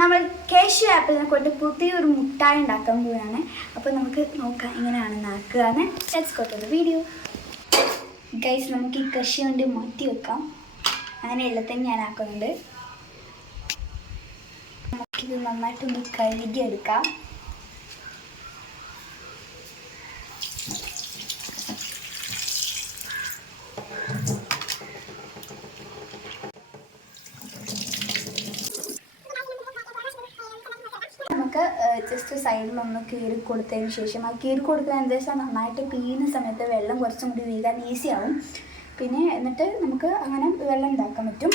നമ്മൾ കാഷ്യൂ ആപ്പിളിനെ കൊണ്ട് പുതിയൊരു മുട്ടായി ഉണ്ടാക്കാൻ പോവുകയാണ്. അപ്പോൾ നമുക്ക് നോക്കാം എങ്ങനെയാണെന്ന് ആക്കുകയാണ്. Let's go to the video. Guys, നമുക്ക് ഈ കാഷ്യൂ കൊണ്ട് മാറ്റി വെക്കാം. അങ്ങനെ എല്ലാத்தைയും ഞാൻ ആക്കുന്നുണ്ട്. നമുക്കിത് നന്നായിട്ടൊന്ന് കഴുകിയെടുക്കാം. ജസ്റ്റ് സൈഡിലൊന്ന് കീറി കൊടുത്തതിന് ശേഷം ആ കീറി കൊടുക്കാൻ എന്താ വെച്ചാൽ നന്നായിട്ട് പിഴിയുന്ന സമയത്ത് വെള്ളം കുറച്ചും കൂടി വീഴാൻ ഈസി ആവും. പിന്നെ എന്നിട്ട് നമുക്ക് അങ്ങനെ വെള്ളം ഉണ്ടാക്കാൻ പറ്റും.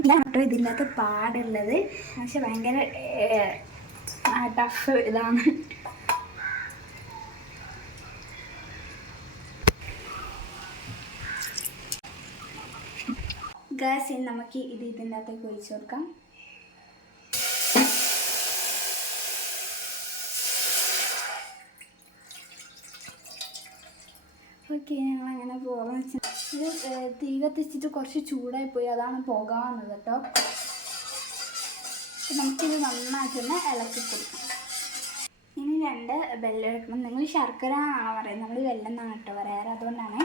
ഇതാണ് കേട്ടോ ഇതിനകത്ത് പാടുള്ളത്. പക്ഷെ ഭയങ്കര ടഫ് ഇതാണ്. ഗ്യാസിൽ നമുക്ക് ഇതിൻ്റെ അകത്തേക്ക് ഒഴിച്ചു കൊടുക്കാം. ഓക്കെ, ഞങ്ങളങ്ങനെ പോകാൻ വെച്ചാൽ ഇത് തീ കത്തിച്ചിട്ട് കുറച്ച് ചൂടായി പോയി, അതാണ് പോകാവുന്നത് കേട്ടോ. നമുക്കിത് നന്നായിട്ടൊന്ന് ഇളക്കി കൊടുക്കാം. ഇനി 2 വെള്ളം എടുക്കണം. നിങ്ങൾ ശർക്കര എന്നാണ് പറയുന്നത്, നമ്മൾ വെള്ളം എന്നാണ് കേട്ടോ പറയാറ്, അതുകൊണ്ടാണ്.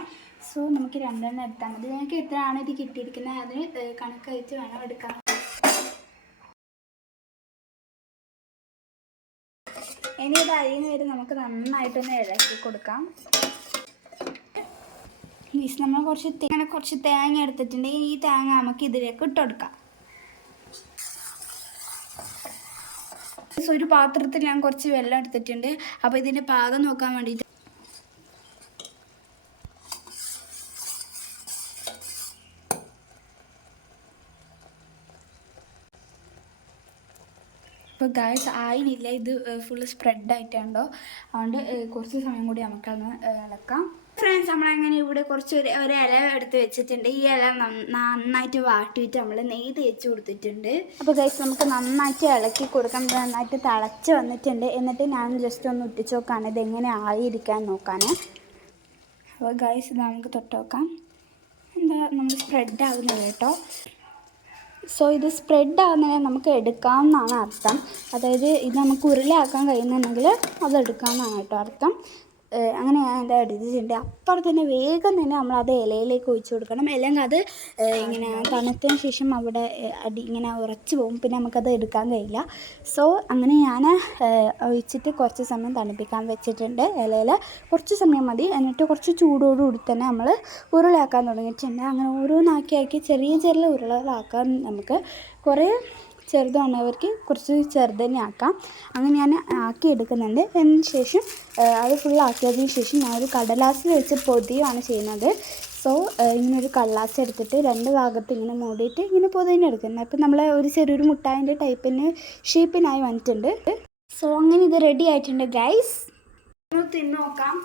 സോ നമുക്ക് 2 എടുത്താൽ മതി. നിങ്ങൾക്ക് എത്രയാണ് ഇത് കിട്ടിയിരിക്കുന്നത് അതിന് കണക്കായിട്ട് വേണം എടുക്കാൻ. ഇനി ഇത് അരിയുന്ന വരെ നമുക്ക് നന്നായിട്ടൊന്ന് ഇളക്കി കൊടുക്കാം. നമ്മൾ കുറച്ച് തേങ്ങ എടുത്തിട്ടുണ്ട്. ഈ തേങ്ങ നമുക്ക് ഇതിലേക്ക് ഇട്ട് കൊടുക്കാം. ഒരു പാത്രത്തിൽ ഞാൻ കുറച്ച് വെള്ളം എടുത്തിട്ടുണ്ട്. അപ്പോൾ ഇതിൻ്റെ പാകം നോക്കാൻ വേണ്ടിയിട്ട് ഇപ്പോൾ ഗായ്സ് ആയില്ല, ഇത് ഫുള്ള് സ്പ്രെഡായിട്ടുണ്ടോ, അതുകൊണ്ട് കുറച്ച് സമയം കൂടി നമുക്കൊന്ന് ഇളക്കാം. ഫ്രണ്ട്സ്, നമ്മളങ്ങനെ ഇവിടെ കുറച്ച് ഒരു ഇല എടുത്ത് വെച്ചിട്ടുണ്ട്. ഈ ഇല നന്നായിട്ട് വാട്ടിയിട്ട് നമ്മൾ നെയ്യ് തേച്ച് കൊടുത്തിട്ടുണ്ട്. അപ്പോൾ ഗൈസ് നമുക്ക് നന്നായിട്ട് ഇളക്കി കൊടുക്കാം. നന്നായിട്ട് തിളച്ച് വന്നിട്ടുണ്ട്. എന്നിട്ട് ഞാൻ ജസ്റ്റ് ഒന്ന് ഇട്ടിച്ച് നോക്കാണ് ഇതെങ്ങനെ ആയിരിക്കാൻ നോക്കാൻ. അപ്പോൾ ഗൈസ് ഇത് നമുക്ക് തൊട്ട് നോക്കാം. എന്താ നമ്മൾ സ്പ്രെഡ് ആകുന്നത് കേട്ടോ. സോ ഇത് സ്പ്രെഡ് ആകുന്നതിനെ നമുക്ക് എടുക്കാമെന്നാണ് അർത്ഥം. അതായത് ഇത് നമുക്ക് ഉരുളയാക്കാൻ കഴിയുന്നുണ്ടെങ്കിൽ അത് എടുക്കാമെന്നാണ് കേട്ടോ അർത്ഥം. അങ്ങനെ ഞാൻ എൻ്റെ എടുത്തിട്ടുണ്ട്. അപ്പുറം തന്നെ വേഗം തന്നെ നമ്മളത് ഇലയിലേക്ക് ഒഴിച്ച് കൊടുക്കണം. അല്ലെങ്കിൽ അത് ഇങ്ങനെ തണുത്തതിന് ശേഷം അവിടെ ഇങ്ങനെ ഉറച്ച് പോകും, പിന്നെ നമുക്കത് എടുക്കാൻ കഴിയില്ല. സോ അങ്ങനെ ഞാൻ ഒഴിച്ചിട്ട് കുറച്ച് സമയം തണുപ്പിക്കാൻ വെച്ചിട്ടുണ്ട്. ഇലയിൽ കുറച്ച് സമയം മതി. എന്നിട്ട് കുറച്ച് ചൂടോടുകൂടി തന്നെ നമ്മൾ ഉരുളയാക്കാൻ തുടങ്ങിയിട്ടുണ്ട്. അങ്ങനെ ഓരോന്നാക്കി ചെറിയ ചെറിയ ഉരുളകളാക്കാൻ നമുക്ക് കുറേ ചെറുതാണവർക്ക് കുറച്ച് ചെറുത് തന്നെ ആക്കാം. അങ്ങനെ ഞാൻ ആക്കി എടുക്കുന്നുണ്ട്. അതിന് ശേഷം അത് ഫുള്ളാക്കിയതിന് ശേഷം ഞാനൊരു കടലാസിൽ വെച്ച് പൊതിയുകയാണ് ചെയ്യുന്നത്. സോ ഇങ്ങനൊരു കടലാസ് എടുത്തിട്ട് 2 ഭാഗത്ത് ഇങ്ങനെ മൂടിയിട്ട് ഇങ്ങനെ പൊതിഞ്ഞെടുക്കുന്നത്. അപ്പോൾ നമ്മൾ ഒരു ചെറിയൊരു മുട്ടായിൻ്റെ ടൈപ്പിന് ഷേപ്പിനായി വന്നിട്ടുണ്ട്. സോ അങ്ങനെ ഇത് റെഡി ആയിട്ടുണ്ട് ഗൈസ്. തിന്ന് നോക്കാം.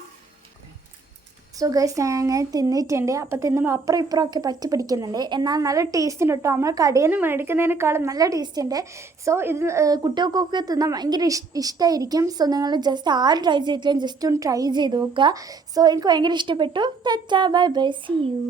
സോ ഗൈസ്, ഞാൻ അങ്ങനെ തിന്നിട്ടുണ്ട്. അപ്പോൾ തിന്നുമ്പോൾ അപ്പുറം ഇപ്പുറമൊക്കെ പറ്റി പിടിക്കുന്നുണ്ട്. എന്നാൽ നല്ല ടേസ്റ്റ് ഉണ്ട് കേട്ടോ. നമ്മൾ കടയിൽ നിന്ന് മേടിക്കുന്നതിനേക്കാളും നല്ല ടേസ്റ്റ് ഉണ്ട്. സോ ഇത് കുട്ടികൾക്കൊക്കെ തിന്നാൻ ഭയങ്കര ഇഷ്ടമായിരിക്കും. സോ നിങ്ങൾ ജസ്റ്റ് ആരും ട്രൈ ചെയ്തിട്ടില്ലെങ്കിൽ ജസ്റ്റ് ഒന്ന് ട്രൈ ചെയ്ത് നോക്കുക. സോ എനിക്ക് ഭയങ്കര ഇഷ്ടപ്പെട്ടു. Tata, bye bye, see U.